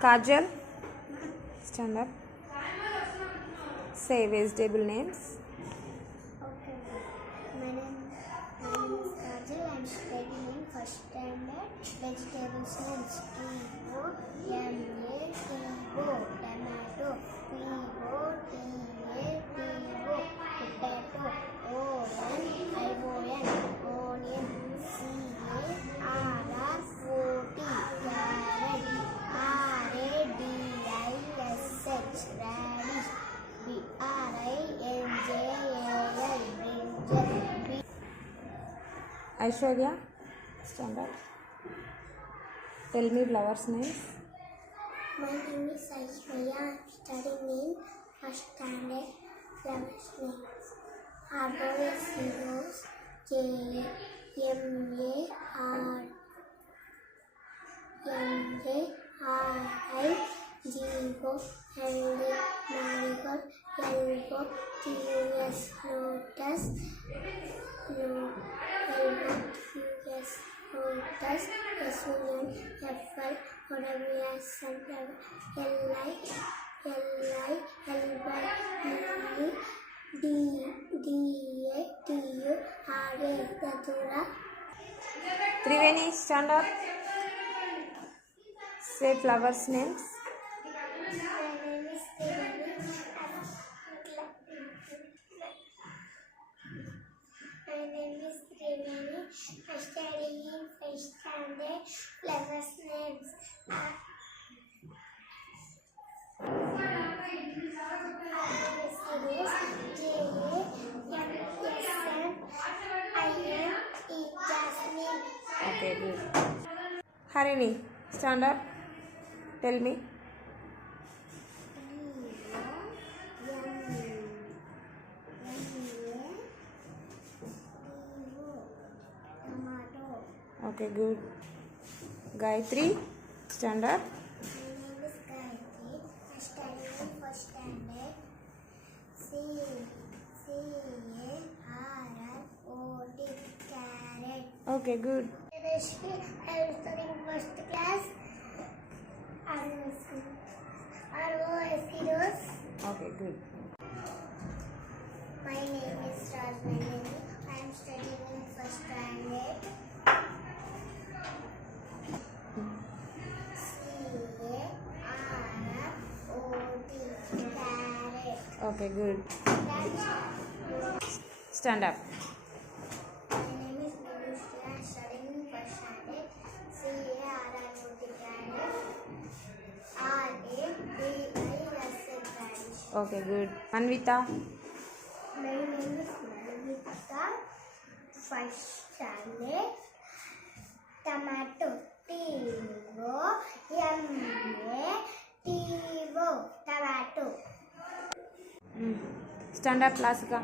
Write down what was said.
Kajal, stand up. Say vegetable names. Okay. My name is Kajal. I'm studying in first standard. Vegetables names: Kivo, Yamle, Kivo, tomato, Kivo, Tivo, potato, onion, carrot, radish, brinjal. Aishwarya, stand up. Tell me flowers names. My name is Aishwarya. I'm studying in first standard. Flowers names: Arboretus, MARI, Jigo, Handy, Marigold, Yellow, TUS, Lotus, Yasmin, Apple, OWS, Sunflower, LI, Elba, Lily, DA, TU, RA, Datura. Triveni, stand up. Say flowers names. My name is Triveni. I'm studying in first standard. Flowers names: Jasmine. Okay, good. Harini, stand up. Tell me. Okay, good. Gayatri, stand up. My name is Gayatri. I'm studying in first standard. CARROT, carrot. Okay, good. Rashmi, I'm studying first class. ROS. Okay, good. My name is Rajnandini. I am studying in first standard. CARROT, carrot. Okay, good. Stand up. My name is Minushri. I am studying in first standard. CARROT, radish. Okay, good. Manvita, My name is Manvita. First standard. Tomato, tomato. stand up. Lasika.